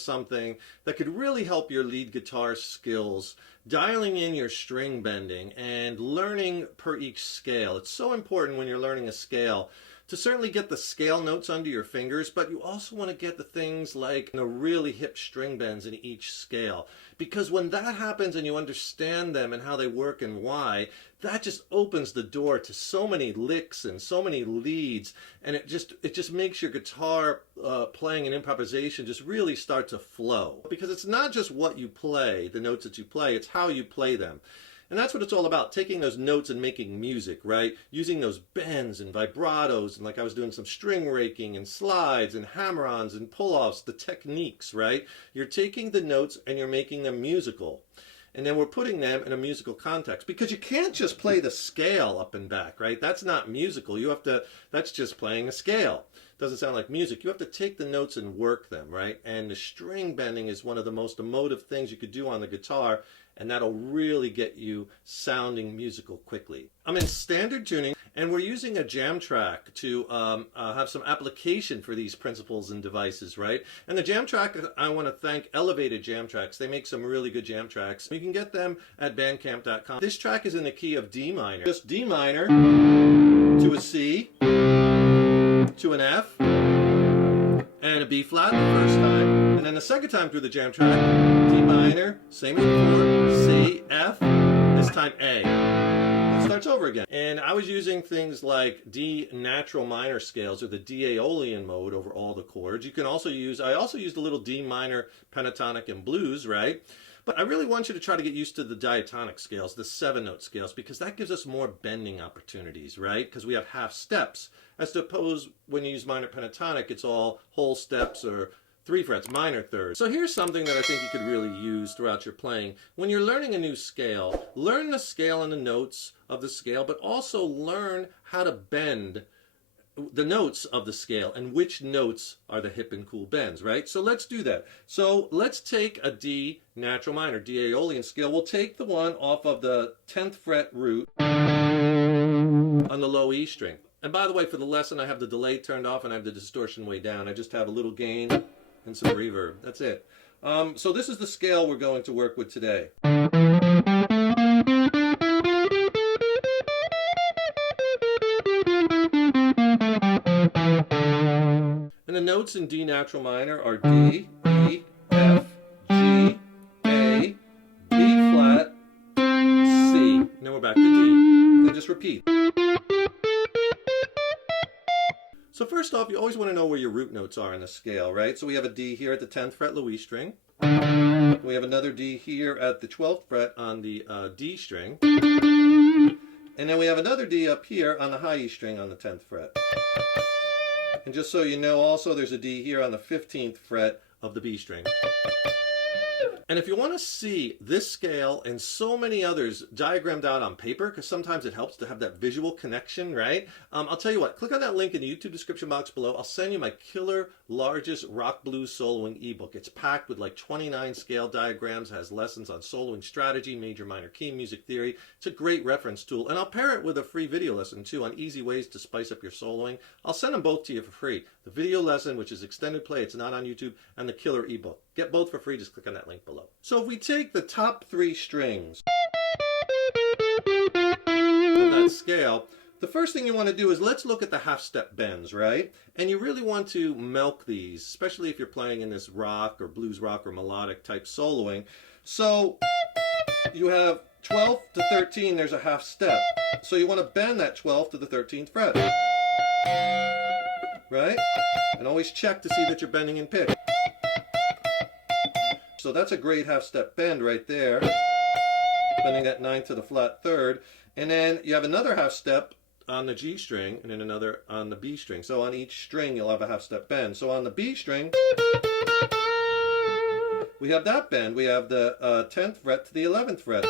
something that could really help your lead guitar skills, dialing in your string bending and learning per each scale. It's so important when you're learning a scale to certainly get the scale notes under your fingers, but you also want to get the things like the really hip string bends in each scale. Because when that happens and you understand them and how they work and why, that just opens the door to so many licks and so many leads, and it just makes your guitar playing and improvisation just really start to flow. Because it's not just what you play, the notes that you play, it's how you play them. And that's what it's all about, taking those notes and making music, right? Using those bends and vibratos, and like I was doing some string raking and slides and hammer-ons and pull-offs, the techniques, right? You're taking the notes and you're making them musical. And then we're putting them in a musical context, because you can't just play the scale up and back, right? That's not musical. You have to, that's just playing a scale. Doesn't sound like music. You have to take the notes and work them, right? And the string bending is one of the most emotive things you could do on the guitar, and that'll really get you sounding musical quickly. I'm in standard tuning, and we're using a jam track to have some application for these principles and devices, right? And the jam track, I want to thank Elevated Jam Tracks. They make some really good jam tracks. You can get them at bandcamp.com. This track is in the key of D minor. Just D minor to a C, to an F, and a B flat the first time. And then the second time through the jam track, D minor, same as before, C, F, this time A. It starts over again. And I was using things like D natural minor scales, or the D Aeolian mode over all the chords. You can also use, I also used a little D minor pentatonic and blues, right? But I really want you to try to get used to the diatonic scales, the 7-note scales, because that gives us more bending opportunities, right? Because we have half steps. As opposed when you use minor pentatonic, it's all whole steps or 3 frets, minor thirds. So here's something that I think you could really use throughout your playing. When you're learning a new scale, learn the scale and the notes of the scale, but also learn how to bend the notes of the scale and which notes are the hip and cool bends, right? So let's do that. So let's take a D natural minor, D Aeolian scale. We'll take the one off of the 10th fret root on the low E string. And by the way, for the lesson, I have the delay turned off and I have the distortion way down. I just have a little gain and some reverb. That's it. So this is the scale we're going to work with today. And the notes in D natural minor are D, E, F, G, A, B flat, C. And then we're back to D. Then just repeat. So first off, you always want to know where your root notes are in the scale, right? So we have a D here at the 10th fret low E string. We have another D here at the 12th fret on the D string. And then we have another D up here on the high E string on the 10th fret. And just so you know, also there's a D here on the 15th fret of the B string. And if you want to see this scale and so many others diagrammed out on paper, because sometimes it helps to have that visual connection, right? I'll tell you what, click on that link in the YouTube description box below. I'll send you my killer largest rock blues soloing ebook. It's packed with like 29 scale diagrams, has lessons on soloing strategy, major minor key, music theory. It's a great reference tool. And I'll pair it with a free video lesson too on easy ways to spice up your soloing. I'll send them both to you for free. The video lesson, which is extended play, it's not on YouTube, and the killer ebook. Get both for free, just click on that link below. So if we take the top 3 strings of that scale, the first thing you want to do is let's look at the half step bends, right? And you really want to milk these, especially if you're playing in this rock or blues rock or melodic type soloing. So you have 12th to 13, there's a half step. So you want to bend that 12th to the 13th fret, right? And always check to see that you're bending in pick. So that's a great half step bend right there, bending that 9th to the flat 3rd. And then you have another half step on the G string and then another on the B string. So on each string you'll have a half step bend. So on the B string we have that bend. We have the 10th fret to the 11th fret.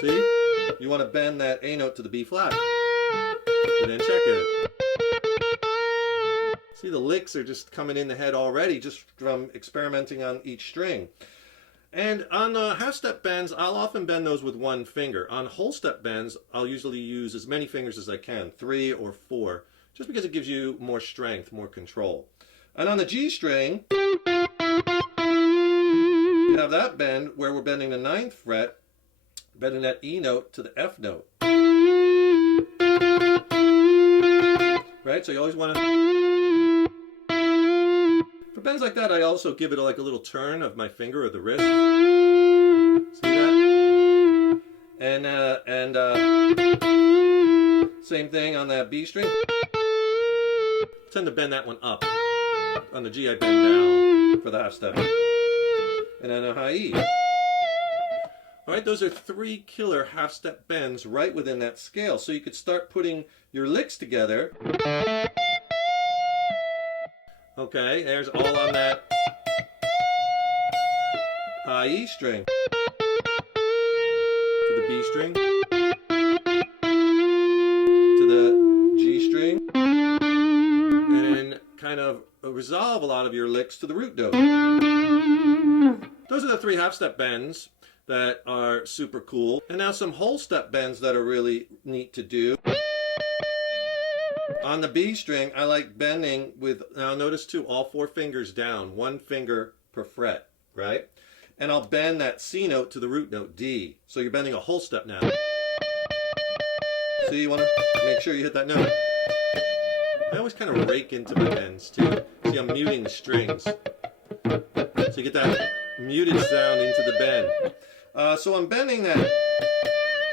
See? You want to bend that A note to the B flat and then check it. See, the licks are just coming in the head already just from experimenting on each string. And on the half step bends, I'll often bend those with one finger. On whole step bends, I'll usually use as many fingers as I can, 3 or 4, just because it gives you more strength, more control. And on the G string, you have that bend where we're bending the 9th fret, bending that E note to the F note. Right? So you always want to... For bends like that, I also give it like a little turn of my finger or the wrist. See that? And same thing on that B string. I tend to bend that one up. On the G, I bend down for the half step. And then a high E. Alright, those are 3 killer half step bends right within that scale. So you could start putting your licks together. Okay, there's all on that high E string. To the B string. To the G string. And then kind of resolve a lot of your licks to the root note. Those are the 3 half step bends that are super cool. And now some whole step bends that are really neat to do. On the B string, I like bending with, now notice too, all 4 fingers down, 1 finger per fret, right? And I'll bend that C note to the root note, D. So you're bending a whole step now. So you want to make sure you hit that note. I always kind of rake into my bends too. See, I'm muting the strings. So you get that muted sound into the bend. So I'm bending that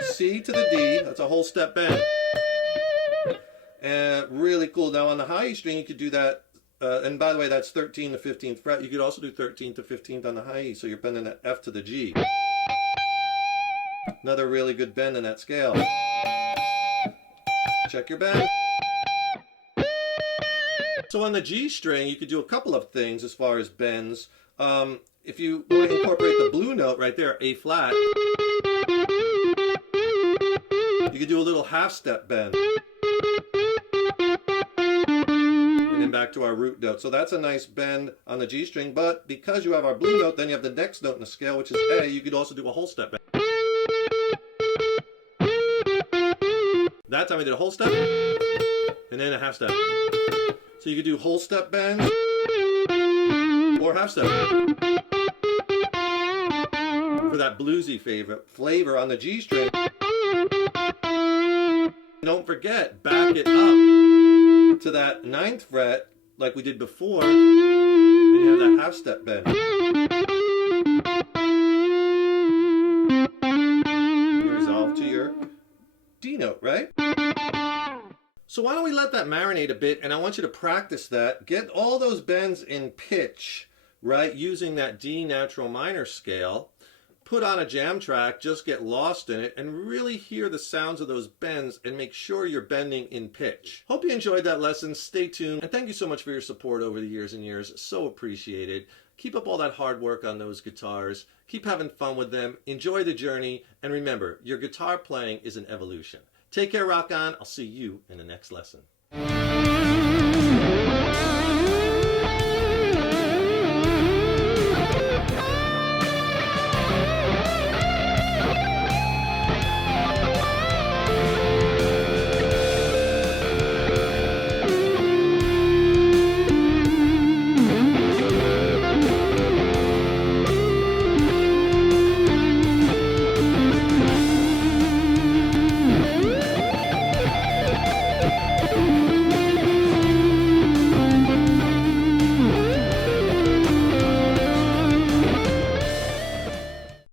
C to the D. That's a whole step bend. And really cool. Now on the high E string, you could do that. And by the way, that's 13th to 15th fret. You could also do 13th to 15th on the high E. So you're bending that F to the G. Another really good bend in that scale. Check your bend. So on the G string, you could do a couple of things as far as bends. If you want to incorporate the blue note right there, A flat, you could do a little half step bend. And then back to our root note. So that's a nice bend on the G string, but because you have our blue note, then you have the next note in the scale, which is A, you could also do a whole step bend. That time I did a whole step, and then a half step. So you could do whole step bends, or half step. For that bluesy flavor on the G string. Don't forget, back it up to that 9th fret, like we did before, and you have that half step bend. You resolve to your D note, right? So why don't we let that marinate a bit, and I want you to practice that. Get all those bends in pitch, right, using that D natural minor scale. Put on a jam track, just get lost in it, and really hear the sounds of those bends and make sure you're bending in pitch. Hope you enjoyed that lesson. Stay tuned, and thank you so much for your support over the years and years. So appreciated. Keep up all that hard work on those guitars. Keep having fun with them. Enjoy the journey, and remember, your guitar playing is an evolution. Take care, rock on. I'll see you in the next lesson.